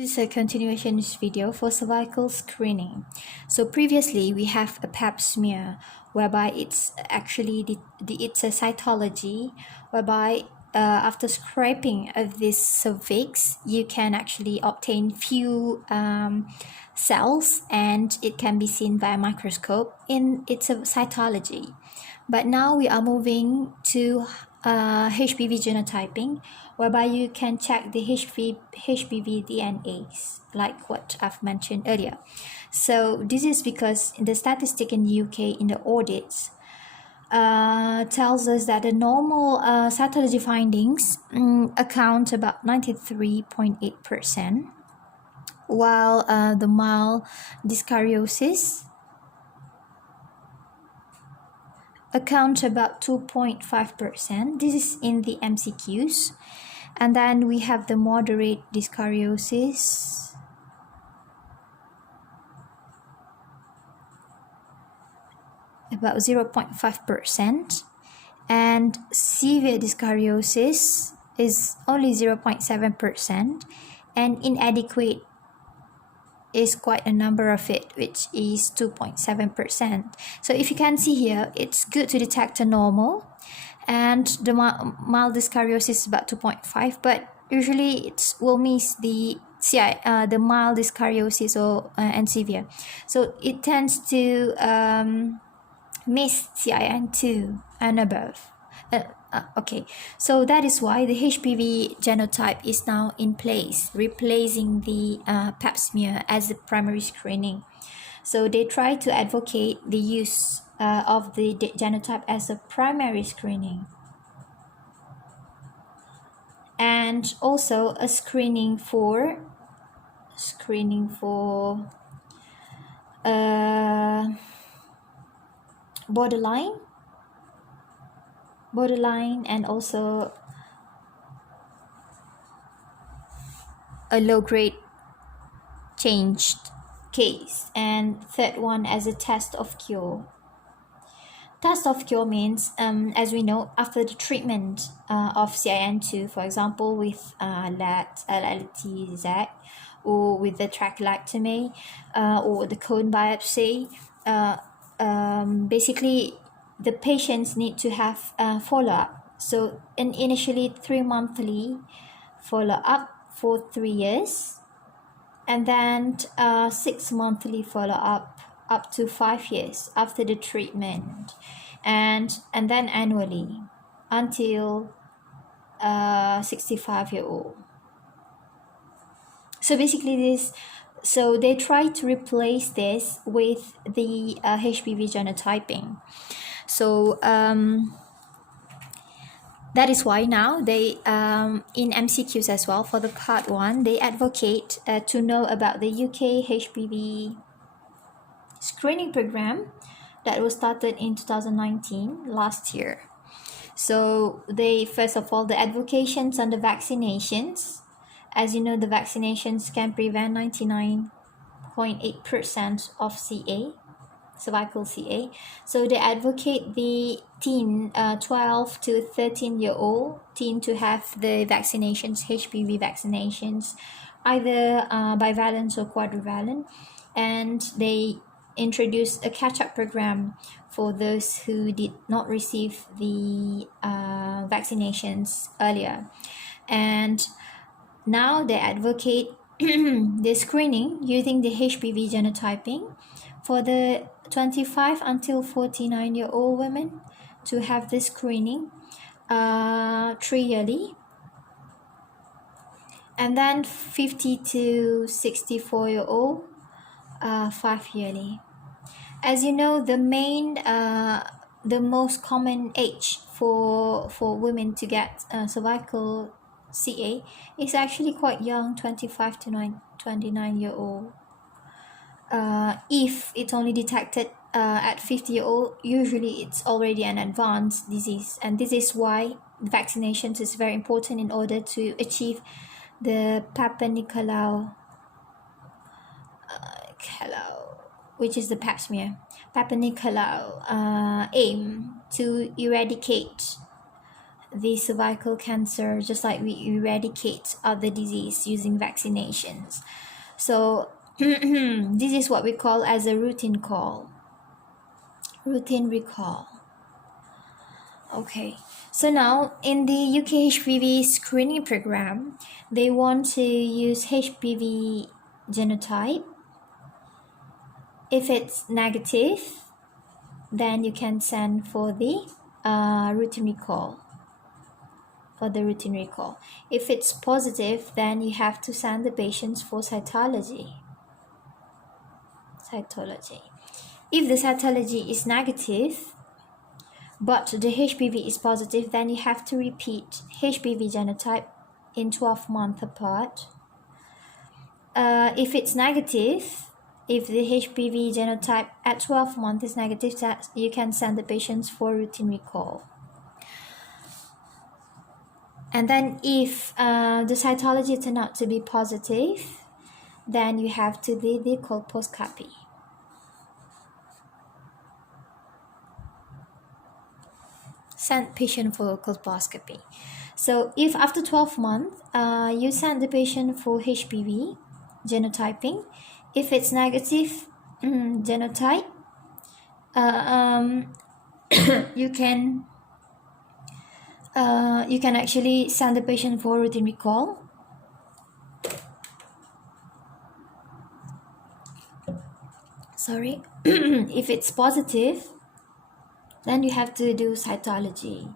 This is a continuation of this video for cervical screening. So previously we have a pap smear whereby it's actually it's a cytology whereby after scraping of this cervix you can actually obtain few cells and it can be seen by a microscope in its a cytology. But now we are moving to Hpv genotyping, whereby you can check the Hpv DNAs, like what I've mentioned earlier. So this is because the statistic in the UK in the audits tells us that the normal cytology findings account about 93.8%, while the mild dyskaryosis account about 2.5%. This is in the MCQs. And then we have the moderate dyskaryosis, about 0.5%, and severe dyskaryosis is only 0.7%, and inadequate is quite a number of it, which is 2.7%. So if you can see here, it's good to detect a normal, and the mild dyskaryosis is about 2.5, but usually it will miss the the mild dyskaryosis or and severe. So it tends to miss CIN2 and above. Okay, so that is why the Hpv genotype is now in place, replacing the pap smear as the primary screening. So they try to advocate the use of the genotype as a primary screening, and also a screening for borderline and also a low-grade changed case, and third one as a test of cure. Test of cure means, as we know, after the treatment of CIN2, for example, with LLTZ, or with the trachelectomy, or the cone biopsy, basically the patients need to have follow-up. So initially 3 monthly follow-up for 3 years, and then 6 monthly follow-up up to 5 years after the treatment, and then annually until 65-year-old. So basically so they try to replace this with the Hpv genotyping. So that is why now they in MCQs as well, for the part 1, they advocate to know about the UK Hpv Screening Program that was started in 2019, last year. So they, first of all, the advocations on the vaccinations. As you know, the vaccinations can prevent 99.8% of CA, cervical CA. So they advocate the teen, 12 to 13-year-old teen, to have the vaccinations, HPV vaccinations, either bivalent or quadrivalent, and they introduced a catch-up program for those who did not receive the vaccinations earlier. And now they advocate the screening using the Hpv genotyping for the 25 until 49-year-old women to have this screening 3 yearly, and then 50 to 64-year-old 5 yearly. As you know, the most common age for women to get cervical CA is actually quite young, 25 to 29-year-old. If it's only detected at 50-year-old, usually it's already an advanced disease, and this is why vaccinations is very important in order to achieve the Papa Nicolau, which is the pap smear, Papa Nicolau aim to eradicate the cervical cancer, just like we eradicate other disease using vaccinations. So this is what we call as a routine recall. Okay, so now in the UK Hpv Screening Program, they want to use Hpv genotype. If it's negative, then you can send for the routine recall. If it's positive, then you have to send the patients for cytology. If the cytology is negative, but the HPV is positive, then you have to repeat HPV genotype in 12 months apart. If it's negative, if the HPV genotype at 12 months is negative, you can send the patients for routine recall. And then if the cytology turns out to be positive, then you have to do the colposcopy. Send patient for colposcopy. So if after 12 months, you send the patient for HPV genotyping, if it's negative genotype, you can actually send the patient for routine recall. If it's positive, then you have to do cytology.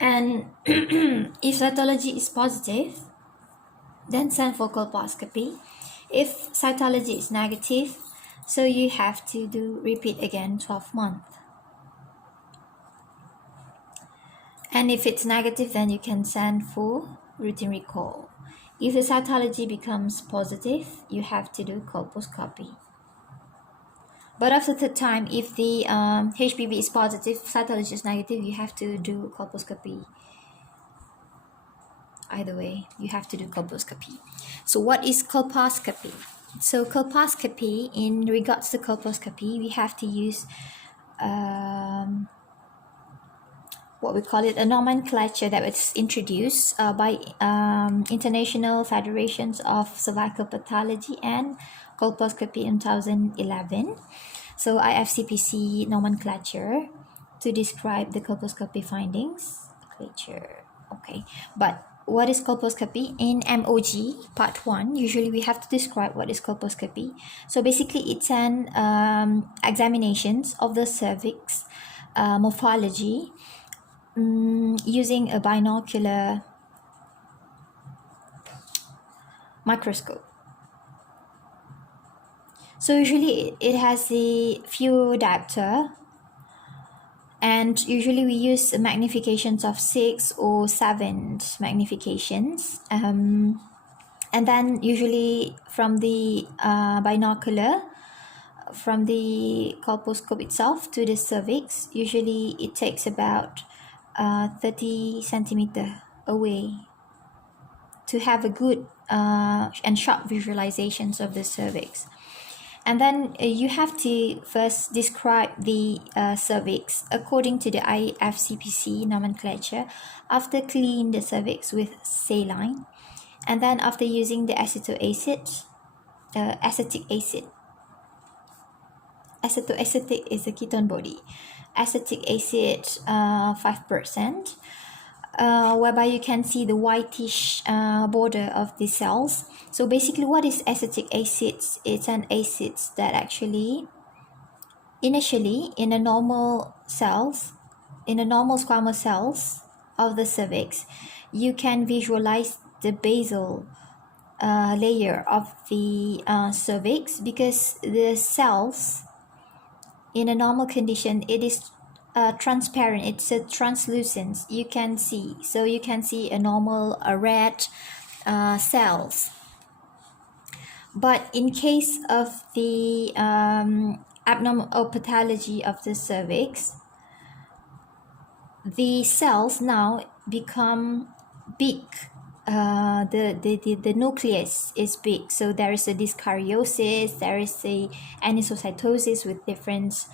And if cytology is positive, then send for colposcopy. If cytology is negative, so you have to repeat again 12 months. And if it's negative, then you can send for routine recall. If the cytology becomes positive, you have to do colposcopy. But after the time, if the HPV is positive, cytology is negative, you have to do colposcopy. Either way, you have to do colposcopy. So what is colposcopy? So colposcopy, in regards to colposcopy, we have to use what we call it, a nomenclature that was introduced by International Federations of Cervical Pathology and Colposcopy in 2011. So Ifcpc nomenclature to describe the colposcopy findings. Okay, but what is colposcopy? In MOG part 1, usually we have to describe what is colposcopy. So basically it's an examinations of the cervix morphology using a binocular microscope. So usually it has a few diopter, and usually we use magnifications of 6 or 7 magnifications. And then usually from the binocular, from the colposcope itself to the cervix, usually it takes about 30 centimeter away to have a good and sharp visualizations of the cervix. And then you have to first describe the cervix according to the Ifcpc nomenclature. After clean the cervix with saline, and then after using the acetic acid. Acetoacetic is a ketone body. Acetic acid 5%, whereby you can see the whitish border of the cells. So basically, what is acetic acids? It's an acid that actually initially in the normal squamous cells of the cervix, you can visualize the basal layer of the cervix, because the cells in a normal condition, it is transparent, it's a translucent, you can see. So you can see a normal red cells. But in case of the abnormal pathology of the cervix, the cells now become big. The nucleus is big, so there is a dyskaryosis, there is a anisocytosis with different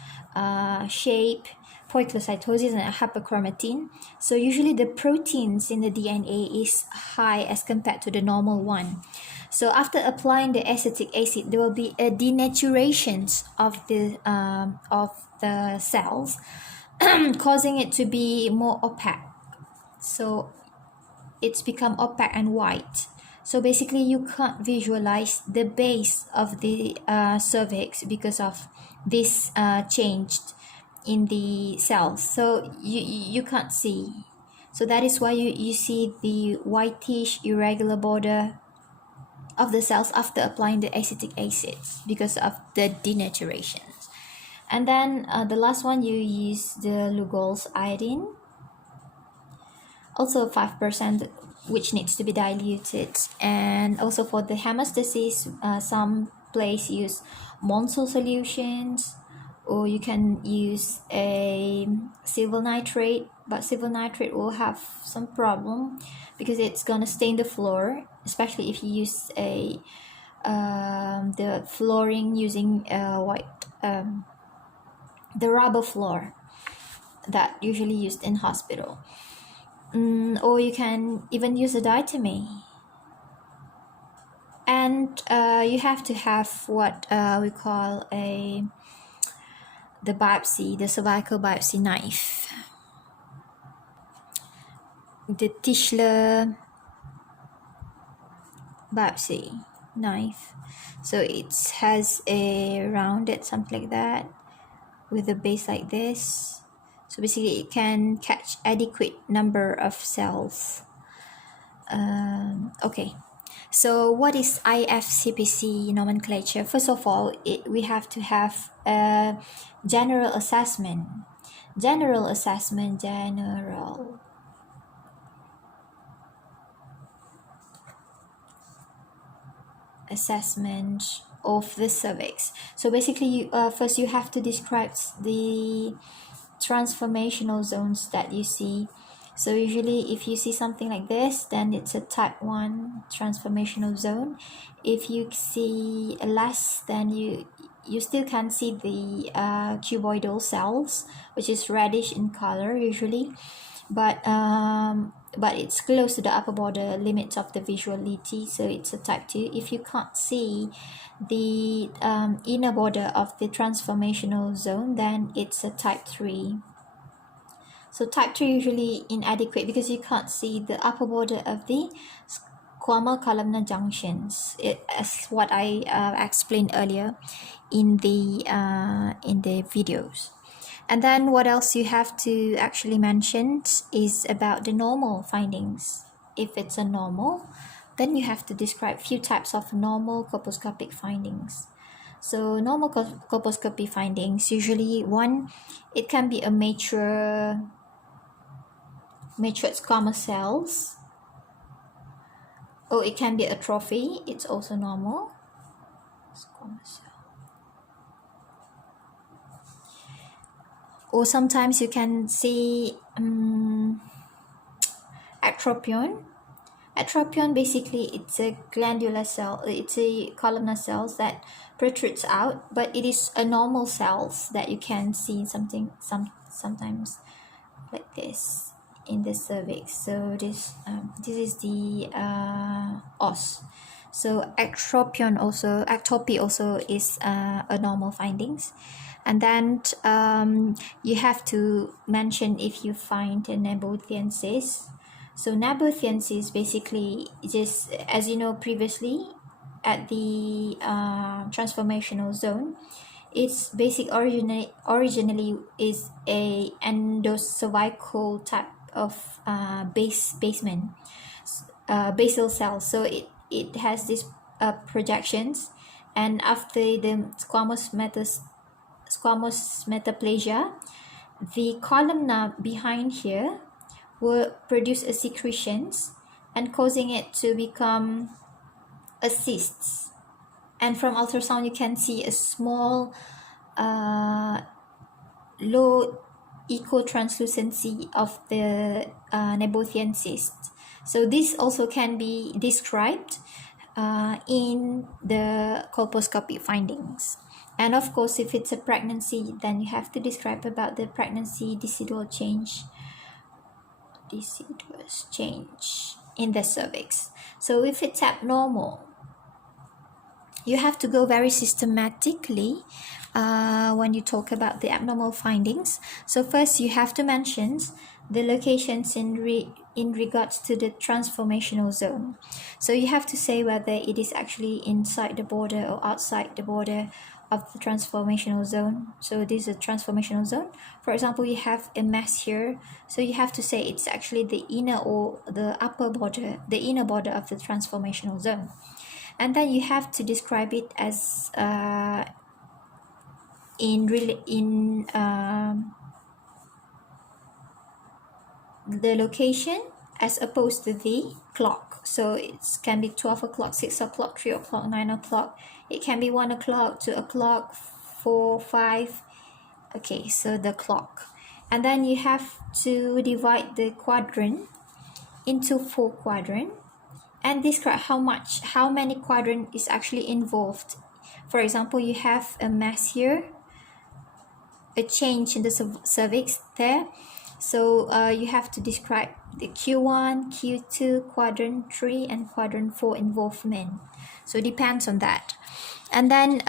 shape, poikilocytosis and hyperchromatin. So usually the proteins in the DNA is high as compared to the normal one. So after applying the acetic acid, there will be a denaturation of the cells, causing it to be more opaque. So it's become opaque and white. So basically you can't visualize the base of the cervix because of this changed in the cells. So you can't see. So that is why you see the whitish irregular border of the cells after applying the acetic acid because of the denaturation. And then the last one, you use the Lugol's iodine, also 5%, which needs to be diluted. And also for the hemostasis, some place use Monsol solutions, or you can use a silver nitrate, but silver nitrate will have some problem because it's gonna stain the floor, especially if you use a the flooring using white the rubber floor that usually used in hospital. Or you can even use a diatomy. And you have to have what we call the biopsy, the cervical biopsy knife, the Tischler biopsy knife. So it has a rounded something like that with a base like this. So basically it can catch adequate number of cells. Okay, so what is Ifcpc nomenclature? First of all, we have to have a general assessment. General assessment, general assessment of the cervix. So basically first you have to describe the transformational zones that you see. So usually if you see something like this, then it's a type 1 transformational zone. If you see less, then you still can see the cuboidal cells, which is reddish in color usually, but it's close to the upper border limits of the visuality, so it's a type 2. If you can't see the inner border of the transformational zone, then it's a type 3. So type 3 usually inadequate because you can't see the upper border of the squamous columnar junctions, as what I explained earlier in the videos. And then what else you have to actually mention is about the normal findings. If it's a normal, then you have to describe few types of normal coposcopic findings. So normal coposcopy findings, usually one, it can be a matured squamous cells, or it can be atrophy, it's also normal. Squamous cell. Or sometimes you can see atropion. Atropion, basically it's a glandular cell, it's a columnar cells that protrudes out, but it is a normal cells that you can see sometimes like this in the cervix. So this is the os. So ectopy also is a normal findings. And then you have to mention if you find a Nebulian Cyst. So Nebulian Cyst basically just, as you know previously, at the transformational zone, its originally is a endocervical type of basal cell. So it has these projections, and after the squamous metaplasia, the columnar behind here will produce a secretions and causing it to become a cyst. And from ultrasound you can see a small low eco-translucency of the Nebulian cyst. So this also can be described in the colposcopy findings. And of course, if it's a pregnancy, then you have to describe about the pregnancy deciduous change in the cervix. So if it's abnormal, you have to go very systematically when you talk about the abnormal findings. So first, you have to mention the locations in regards to the transformational zone. So you have to say whether it is actually inside the border or outside the border of the transformational zone. So this is a transformational zone. For example, you have a mass here, so you have to say it's actually the inner or the upper border, the inner border of the transformational zone. And then you have to describe it as the location as opposed to the clock. So it can be 12 o'clock, 6 o'clock, 3 o'clock, 9 o'clock. It can be 1 o'clock, 2 o'clock, 4, 5. Okay, so the clock. And then you have to divide the quadrant into 4 quadrants and describe how many quadrant is actually involved. For example, you have a mass here, a change in the cervix there. So you have to describe the Q1, Q2, quadrant 3 and quadrant 4 involvement. So it depends on that. And then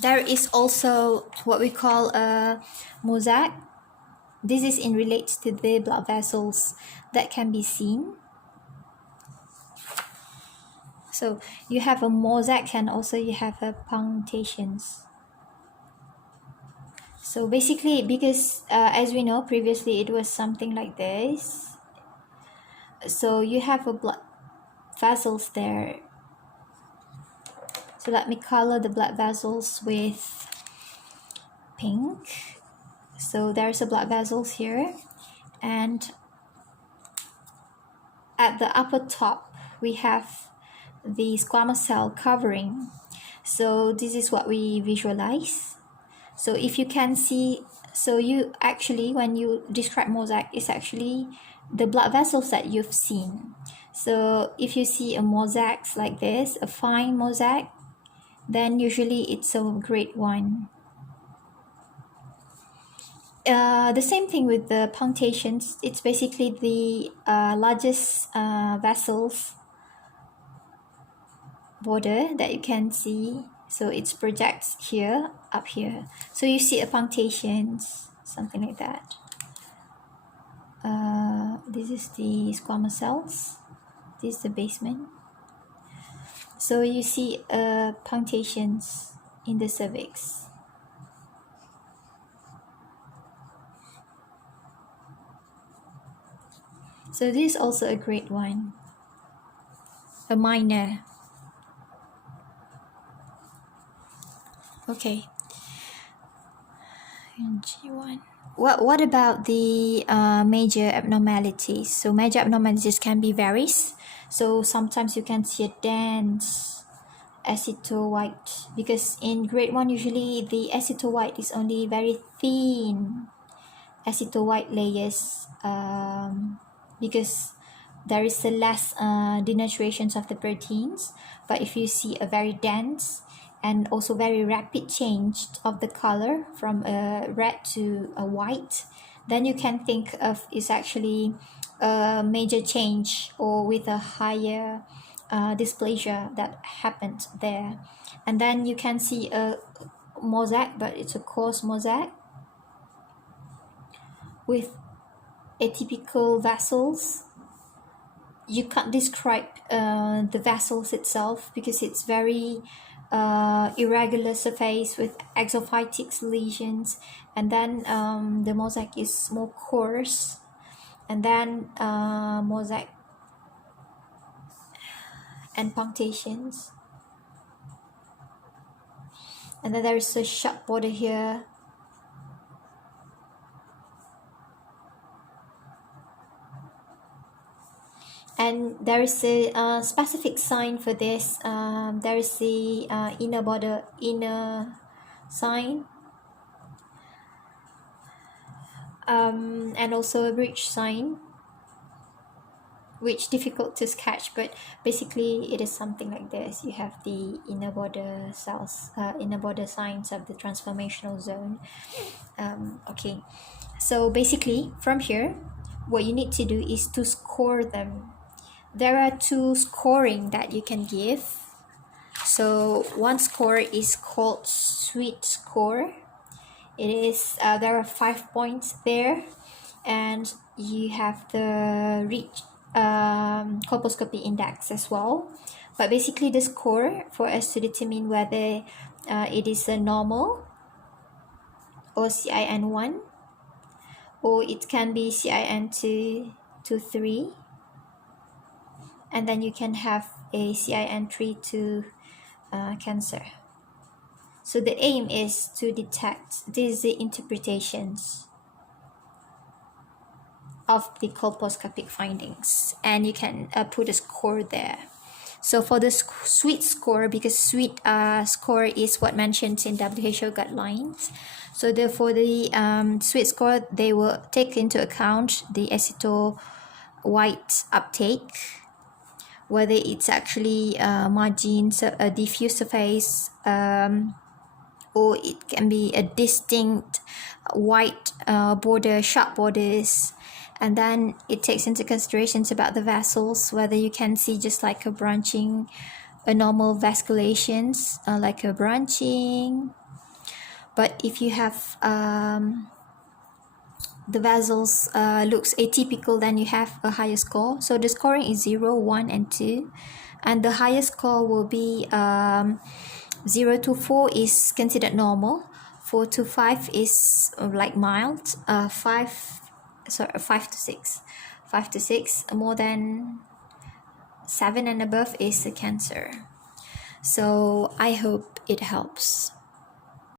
there is also what we call a mosaic. This is in relates to the blood vessels that can be seen. So you have a mosaic and also you have a punctations. So basically, because as we know previously it was something like this. So you have a blood vessels there. So let me color the blood vessels with pink. So there's a blood vessels here, and at the upper top we have the squamous cell covering. So this is what we visualize. So if you can see, so you actually, when you describe mosaic, it's actually the blood vessels that you've seen. So if you see a mosaic like this, a fine mosaic, then usually it's a grade 1. The same thing with the punctations. It's basically the largest vessels border that you can see. So it projects here, up here. So you see a punctations, something like that. This is the squamous cells. This is the basement. So you see punctations in the cervix. So this is also a grade 1, a minor. Okay. G1. What about the major abnormalities? So major abnormalities can be varies. So sometimes you can see a dense aceto-white, because in grade 1 usually the aceto-white is only very thin aceto-white layers, because there is a less denaturations of the proteins. But if you see a very dense and also very rapid change of the color from a red to a white, then you can think of is actually a major change or with a higher dysplasia that happened there. And then you can see a mosaic, but it's a coarse mosaic with atypical vessels. You can't describe the vessels itself because it's very irregular surface with exophytic lesions. And then the mosaic is more coarse, and then mosaic and punctations. And then there is a sharp border here. And there is a specific sign for this. There is the inner border, inner sign, and also a bridge sign. which difficult to sketch, but basically it is something like this. You have the inner border cells, inner border signs of the transformational zone. Okay, so basically from here, what you need to do is to score them. There are two scoring that you can give. So one score is called swede score. It is there are 5 points there, and you have the reach colposcopy index as well. But basically the score for us to determine whether it is a normal or CIN1, or it can be CIN2 to 3, and then you can have a CIN3 to cancer. So the aim is to detect these interpretations of the colposcopic findings, and you can put a score there. So for the swede score, because swede score is what mentioned in WHO guidelines, so therefore the swede score, they will take into account the acetyl white uptake, whether it's actually margin, a diffuse surface, or it can be a distinct white border, sharp borders. And then it takes into considerations about the vessels, whether you can see just like a branching, a normal vasculations, like a branching. But if you have the vessels looks atypical, then you have a higher score. So the scoring is 0, 1, and 2. And the highest score will be 0 to 4 is considered normal. 4 to 5 is like mild. 5 to 6. 5 to 6, more than 7 and above is a cancer. So I hope it helps.